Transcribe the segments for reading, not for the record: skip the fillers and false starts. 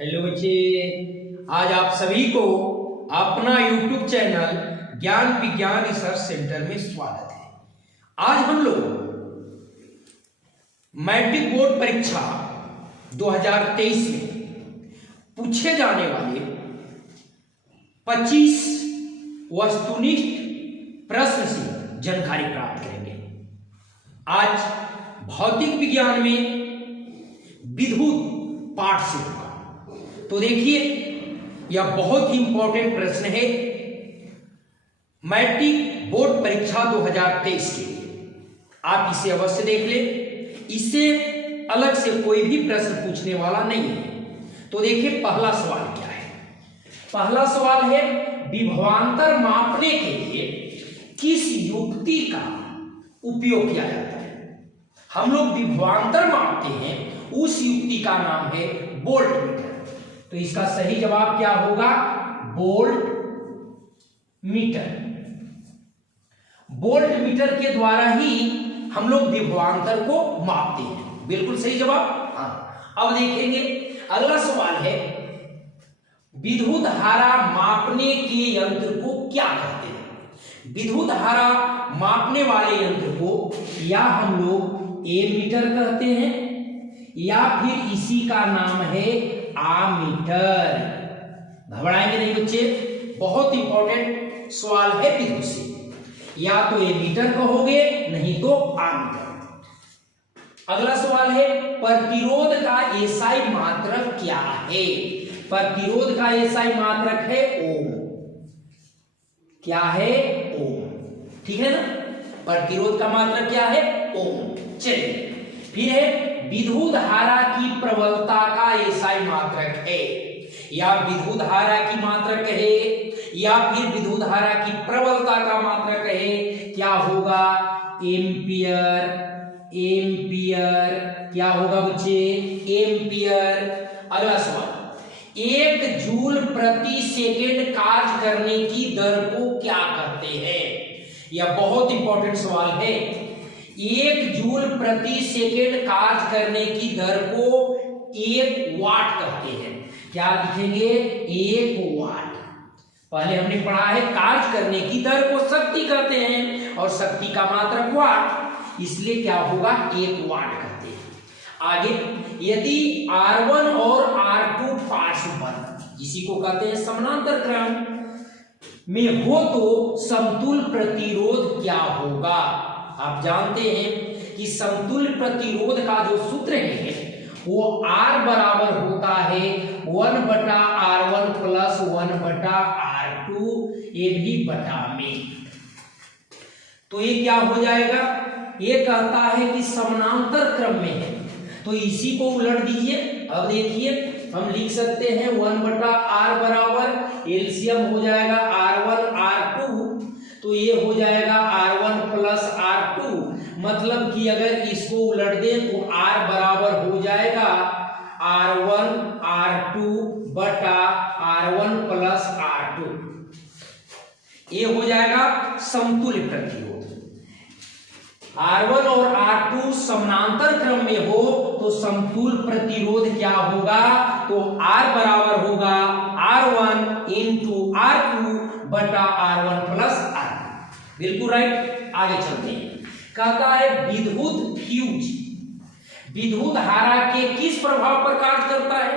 Hello बच्चे, आज आप सभी को अपना YouTube चैनल ज्ञान विज्ञान रिसर्च सेंटर में स्वागत है। आज हम लोग मैट्रिक बोर्ड परीक्षा 2023 में पूछे जाने वाले 25 वस्तुनिष्ठ प्रश्न से जानकारी प्राप्त करेंगे। आज भौतिक विज्ञान में विद्युत पाठ से होगा। तो देखिए, यह बहुत ही इंपॉर्टेंट प्रश्न है मैट्रिक बोर्ड परीक्षा 2023 के लिए। आप इसे अवश्य देख लें, इससे अलग से कोई भी प्रश्न पूछने वाला नहीं है। तो देखिए, पहला सवाल क्या है। पहला सवाल है, विभवांतर मापने के लिए किस युक्ति का उपयोग किया जाता है। हम लोग विभवांतर मापते हैं, उस युक्ति का नाम है वोल्ट मीटर। तो इसका सही जवाब क्या होगा? Volt meter. वोल्ट मीटर के द्वारा ही हम लोग विभवांतर को मापते हैं। बिल्कुल सही जवाब। हाँ, अब देखेंगे अगला सवाल है, विद्युत धारा मापने के यंत्र को क्या कहते हैं। विद्युत धारा मापने वाले यंत्र को या हम लोग एमीटर कहते हैं या फिर इसी का नाम है आमीटर। घबराएंगे नहीं बच्चे, बहुत इंपॉर्टेंट सवाल है विद्युत से। या तो एमीटर कहोगे, नहीं तो आमीटर। अगला सवाल है, प्रतिरोध का एसआई मात्रक क्या है। प्रतिरोध का एसआई मात्रक है ओम। क्या है? ओम। ठीक है ना। प्रतिरोध का मात्रक क्या है? ओम। चलिए, फिर है, विद्युत धारा की प्रबलता का एसआई मात्रक है। या विद्युत धारा की मात्रक है या फिर विद्युत धारा की प्रबलता का मात्रक है, क्या होगा? एम्पियर। एम्पियर क्या होगा बच्चे? एम्पियर। अगला सवाल, 1 जूल प्रति सेकेंड कार्य करने की दर को क्या कहते हैं। यह बहुत इंपॉर्टेंट सवाल है। 1 जूल प्रति सेकेंड कार्य करने की दर को 1 वाट कहते हैं। क्या लिखेंगे? 1 वाट। पहले हमने पढ़ा है कार्य करने की दर को शक्ति कहते हैं और शक्ति का मात्रक वाट, इसलिए क्या होगा? 1 वाट कहते हैं। आगे, यदि R1 और R2 पार्श्वबद्ध, जिसी को कहते हैं समानांतर क्रम में हो, तो समतुल प्रतिरोध क्या होगा। आप जानते हैं कि समतुल्य प्रतिरोध का जो सूत्र है वो R बराबर होता है 1/R1 प्लस 1/R2 ये भी बटा में। तो ये क्या हो जाएगा? ये कहता है कि समानांतर क्रम में है, तो इसी को उलट दीजिए। अब देखिए, हम लिख सकते हैं 1/R बराबर एलसीएम हो जाएगा R1 R2, तो ये हो जाएगा R1 प्लस R2। मतलब कि अगर इसको उलट दें तो R बराबर हो जाएगा R1 R2 बटा R1 प्लस R2। ये हो जाएगा समतुल्य प्रतिरोध। R1 और R2 समानांतर क्रम में हो तो समतुल्य प्रतिरोध क्या होगा? तो R बराबर होगा R1 इंटू R2 बटा R1 प्लस R2। बिल्कुल राइट। आगे चलते हैं। कहता है, विद्युत फ्यूज विद्युत धारा के किस प्रभाव पर कार्य करता है।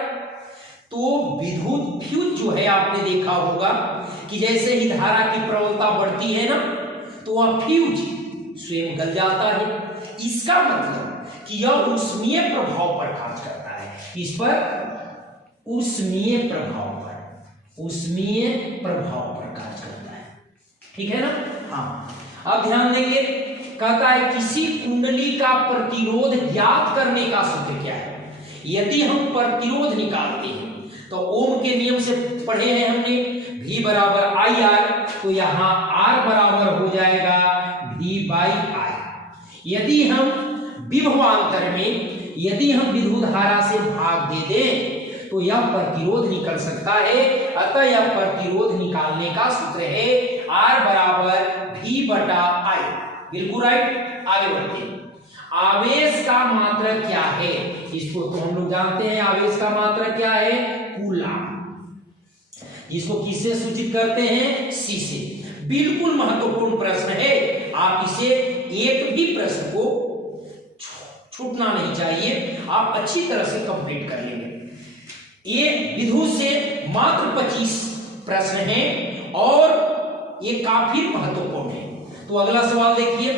तो विद्युत फ्यूज जो है, आपने देखा होगा कि जैसे ही धारा की प्रबलता बढ़ती है ना, तो वह फ्यूज स्वयं गल जाता है। इसका मतलब कि यह ऊष्मीय प्रभाव पर कार्य करता है। किस पर? ऊष्मीय प्रभाव पर। ऊष्मीय प्रभाव पर कार्य करता है। ठीक है ना। हाँ, अब ध्यान देंगे। कहता है, किसी कुंडली का प्रतिरोध ज्ञात करने का सूत्र क्या है। यदि हम प्रतिरोध निकालते हैं तो ओम के नियम से पढ़े हैं हमने, V बराबर IR, तो यहां R बराबर हो जाएगा V/I। यदि हम विभवांतर में यदि हम विद्युत धारा से भाग दे दें तो यह प्रतिरोध निकल सकता है। अतः यह प्रतिरोध निकालने का सूत्र है R बराबर V/I। बिल्कुल राइट। आगे बढ़ते हैं। आवेश का मात्रक क्या है। इसको तो हम लोग जानते हैं, आवेश का मात्रक क्या है? इसको किससे सूचित करते हैं? सी से। बिल्कुल महत्वपूर्ण प्रश्न है, आप इसे एक भी प्रश्न को छूटना नहीं चाहिए, आप अच्छी तरह से कंप्लीट कर लेंगे। ये विधु से मात्र 25 प्रश्न हैं और ये काफी महत्वपूर्ण है। तो अगला सवाल देखिए,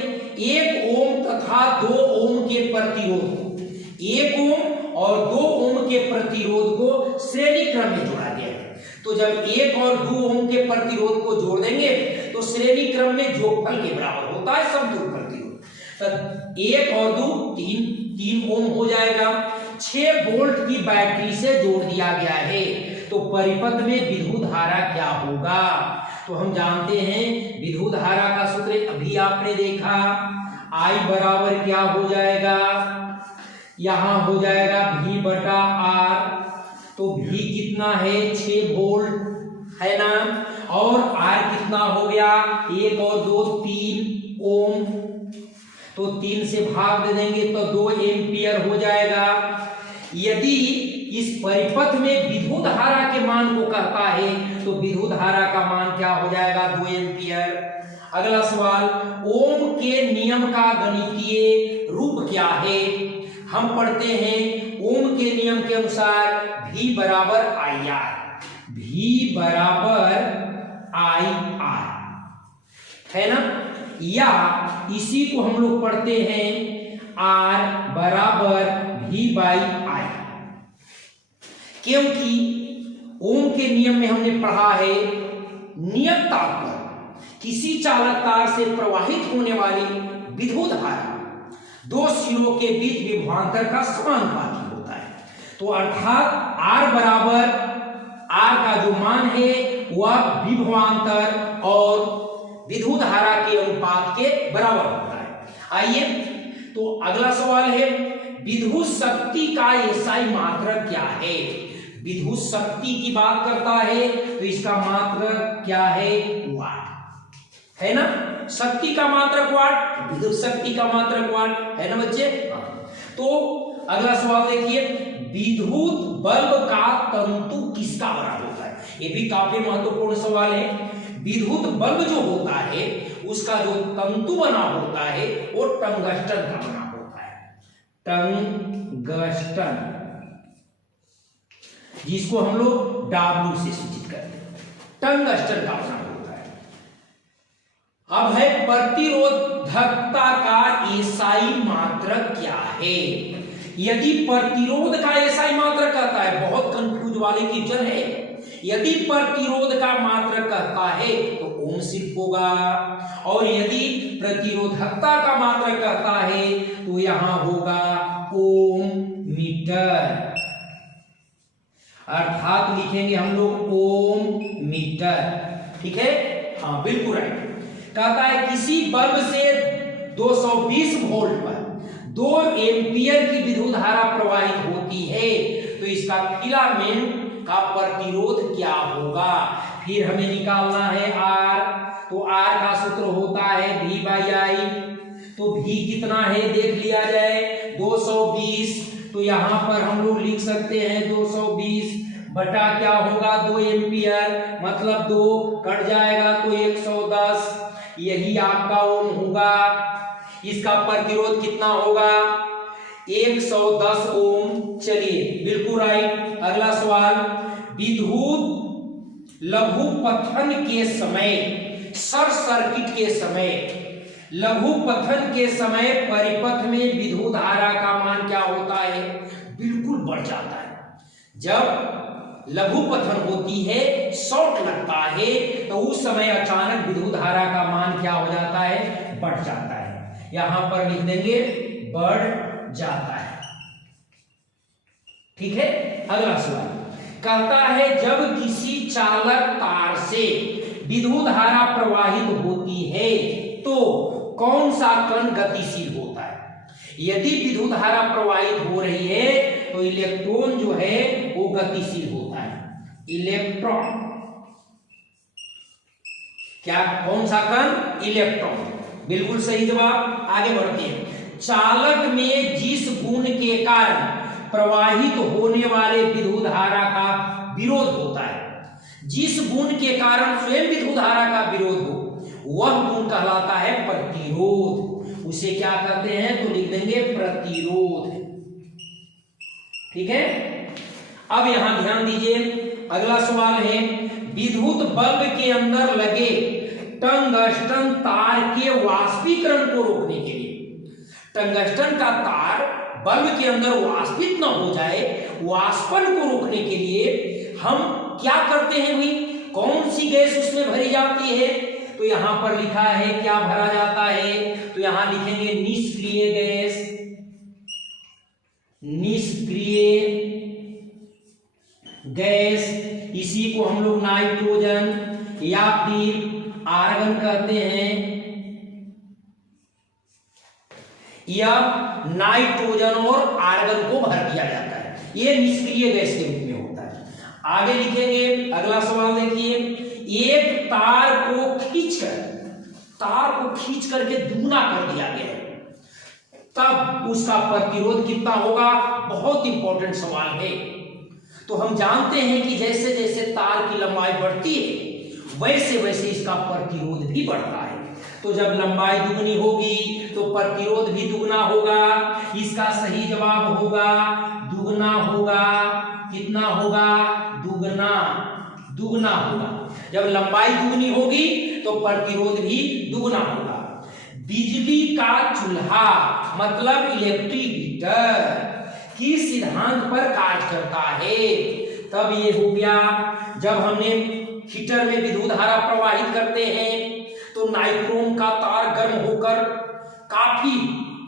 1 ओम तथा 2 ओम के प्रतिरोध, 1 ओम और 2 ओम के प्रतिरोध को श्रेणी क्रम में जोड़ा गया है। तो जब 1 और 2 ओम के प्रतिरोध को जोड़ देंगे तो श्रेणी क्रम में जोगफल के बराबर होता है समतुल्य प्रतिरोध। तो 1 और 2 3 ओम हो जाएगा। 6 वोल्ट की बैटरी से जोड़ दिया गया है, तो परिपथ में विद्युत धारा क्या होगा? तो हम जानते हैं विद्युत धारा का सूत्र अभी आपने देखा, I बराबर क्या हो जाएगा? यहां हो जाएगा V बटा R। तो V कितना है? 6 वोल्ट है ना, और R कितना हो गया? 1 और 2 3 ओम, तो 3 से भाग दे देंगे तो 2 एम्पियर हो जाएगा। यदि इस परिपथ में विद्युत धारा के मान को कहता है तो विद्युत धारा का मान क्या हो जाएगा? 2 एम्पियर। अगला सवाल, ओम के नियम का गणितीय रूप क्या है? हम पढ़ते हैं ओम के नियम के अनुसार V बराबर IR, V बराबर IR है ना, या इसी को हम लोग पढ़ते हैं R बराबर V बाई I, क्योंकि ओम के नियम में हमने पढ़ा है नियत तार पर किसी चालक तार से प्रवाहित होने वाली विद्युत धारा 2 सिरों के बीच विभवांतर का समानुपाती होता है। तो अर्थात R बराबर, R का जो मान है वह विभवांतर और विद्युत धारा के अनुपात के बराबर होता है। आइए, तो अगला सवाल है, विद्युत शक्ति का एसआई मात्रक क्या है? विद्युत शक्ति की बात करता है तो इसका मात्रक क्या है? वाट है ना, शक्ति का मात्रक वाट, विद्युत शक्ति का मात्रक वाट है ना बच्चे। तो अगला सवाल देखिए, विद्युत बल्ब का तंतु किसका बना होता है? ये भी काफी महत्वपूर्ण सवाल है। विद्युत बल्ब जो होता है उसका जो तंतु बना होता है वो टंगस्टन का बना होता है, टंगस्टन, जिसको हम लोग W से सूचित करते हैं, टंगस्टन का बना होता है। अब है प्रतिरोधकता का एसआई मात्रक क्या है? यदि प्रतिरोध का एसआई मात्रक कहता है, बहुत कंफ्यूज वाले क्वेश्चन है, यदि प्रतिरोध का मात्रक कहता है तो ओम सिर्फ होगा, और यदि प्रतिरोधकता का मात्रक कहता है तो यहां होगा ओम मीटर, अर्थात लिखेंगे हम लोग ओम मीटर। ठीक है, हाँ बिल्कुल राइट। कहता है किसी बल्ब से 220 वोल्ट पर 2 एम्पियर की विद्युत धारा प्रवाहित होती है तो इसका फिलामेंट का प्रतिरोध क्या होगा? फिर हमें निकालना है R, तो R का सूत्र होता है V बाई I। तो V कितना है देख लिया जाए, 220, तो यहां पर हम लोग लिख सकते हैं 220 बटा क्या होगा 2 एम्पियर, मतलब 2 कट जाएगा तो 110, यही आपका ओम होगा। इसका प्रतिरोध कितना होगा? 110 ओम। चलिए बिल्कुल राइट। अगला सवाल, विद्युत लघु पथन के समय, शॉर्ट सर्किट के समय, लघु पथन के समय परिपथ में विद्युत धारा का मान क्या होता है? बिल्कुल बढ़ जाता है। जब लघु पथन होती है, शॉर्ट लगता है, तो उस समय अचानक विद्युत धारा का मान क्या हो जाता है? बढ़ जाता है। यहां पर लिख देंगे बढ़ जाता है। ठीक है, अगला सवाल कहता है जब किसी चालक तार से विद्युत धारा प्रवाहित होती है तो कौन सा कण गतिशील होता है? यदि विद्युत धारा प्रवाहित हो रही है तो इलेक्ट्रॉन जो है वो गतिशील होता है, इलेक्ट्रॉन। क्या, कौन सा कण? इलेक्ट्रॉन। बिल्कुल सही जवाब। आगे बढ़ते हैं। चालक में जिस गुण के कारण प्रवाहित होने वाले विद्युत धारा का विरोध होता है, जिस गुण के कारण स्वयं विद्युत धारा का विरोध हो वह गुण कहलाता है प्रतिरोध। उसे क्या कहते हैं? तो लिख देंगे प्रतिरोध। ठीक है। अब यहां ध्यान दीजिए, अगला सवाल है, विद्युत बल्ब के अंदर लगे टंगस्टन तार के वाष्पीकरण को रोकने के लिए, टंगस्टन का तार बल्ब के अंदर वाष्पित न हो जाए, वाष्पन को रोकने के लिए हम क्या करते हैं भाई? कौन सी गैस उसमें भरी जाती है? तो यहां पर लिखा है क्या भरा जाता है? तो यहां लिखेंगे निष्क्रिय गैस, निष्क्रिय गैस। इसी को हम लोग नाइट्रोजन या फिर आर्गन कहते हैं, या नाइट्रोजन और आर्गन को भर दिया जाता है, ये निष्क्रिय गैस के रूप में होता है। आगे लिखेंगे, अगला सवाल देखिए, एक तार को खींच करके दुगना कर दिया गया है, तब उसका प्रतिरोध कितना होगा? बहुत इंपॉर्टेंट सवाल है। तो हम जानते हैं कि जैसे जैसे तार की लंबाई बढ़ती है वैसे वैसे इसका प्रतिरोध भी बढ़ता है। तो जब लंबाई दुगनी होगी तो प्रतिरोध भी दुगना होगा। इसका सही जवाब होगा दुगना होगा। कितना होगा? दुगना, दुगना होगा। जब लंबाई दुगनी होगी तो प्रतिरोध भी दुगना होगा। बिजली का चूल्हा मतलब इलेक्ट्रिक हीटर किस सिद्धांत पर कार्य करता है? तब ये हो गया, जब हमने हीटर में विद्युत धारा प्रवाहित करते हैं तो नाइट्रोम का तार गर्म होकर काफी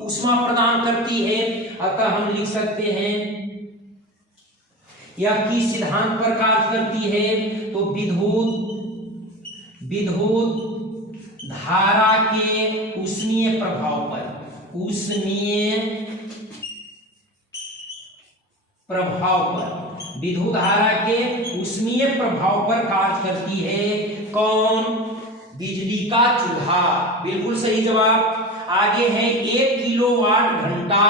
ऊष्मा प्रदान करती है, अतः हम लिख सकते हैं यह किस सिद्धांत पर कार्य करती है? तो विद्युत धारा के उष्मीय प्रभाव पर, उष्मीय प्रभाव पर, विद्युत धारा के उष्मीय प्रभाव पर कार्य करती है। कौन? बिजली का चूल्हा। बिल्कुल सही जवाब। आगे है 1 किलोवाट घंटा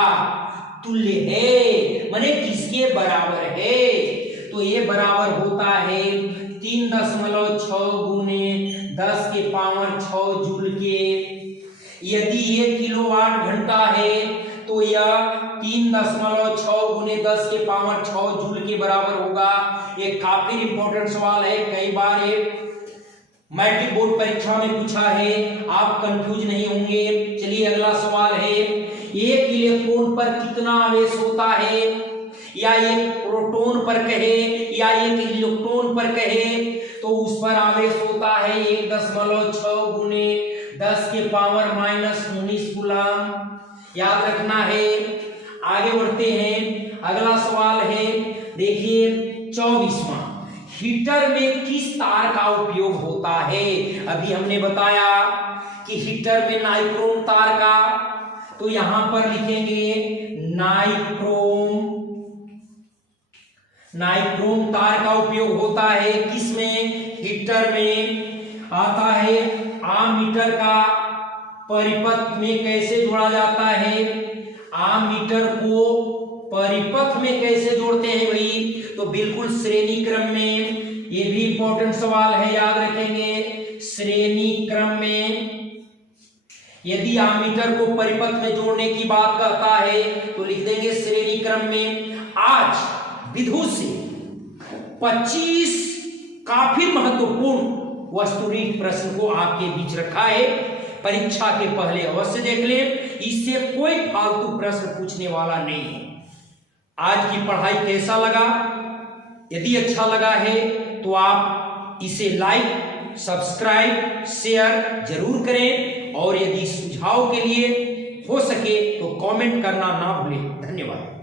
तुल्य है, माने किसके बराबर है? तो ये बराबर होता है 3.6 गुने 10 के पावर 6 जूल के। यदि 1 किलोवाट घंटा है तो यह 3.6 गुने 10 के पावर 6 जूल के बराबर होगा। ये काफी इंपॉर्टेंट सवाल है, कई बार ये मैट्रिक बोर्ड परीक्षा में पूछा है, आप कंफ्यूज नहीं होंगे। चलिए अगला सवाल है, एक इलेक्ट्रॉन पर कितना आवेश होता है? या एक प्रोटॉन पर कहे या एक इलेक्ट्रॉन पर कहे तो उस पर आवेश होता है 1.6 गुने 10 के पावर -19 कूलम। याद रखना है। आगे बढ़ते हैं, अगला सवाल है, देखिए 24वां, हीटर में किस तार का उपयोग होता है? अभी हमने बताया कि हीटर में नाइट्रोम तार का, तो यहां पर लिखेंगे नाइट्रोम तार का उपयोग होता है। किसमें? हीटर में। आता है आमीटर का परिपथ में कैसे जोड़ा जाता है? आमीटर को परिपथ में कैसे जोड़ते हैं भाई? तो बिल्कुल श्रेणी क्रम में। ये भी इंपॉर्टेंट सवाल है, याद रखेंगे, श्रेणी क्रम में। यदि आमीटर को परिपथ में जोड़ने की बात कहता है तो लिख देंगे श्रेणी क्रम में। आज विद्युत से 25 काफी महत्वपूर्ण वस्तुनिष्ठ प्रश्न को आपके बीच रखा है, परीक्षा के पहले अवश्य देख लें, इससे कोई फालतू प्रश्न पूछने वाला नहीं है। आज की पढ़ाई कैसा लगा? यदि अच्छा लगा है तो आप इसे लाइक, सब्सक्राइब, शेयर जरूर करें और यदि सुझाव के लिए हो सके तो कमेंट करना ना भूलें। धन्यवाद।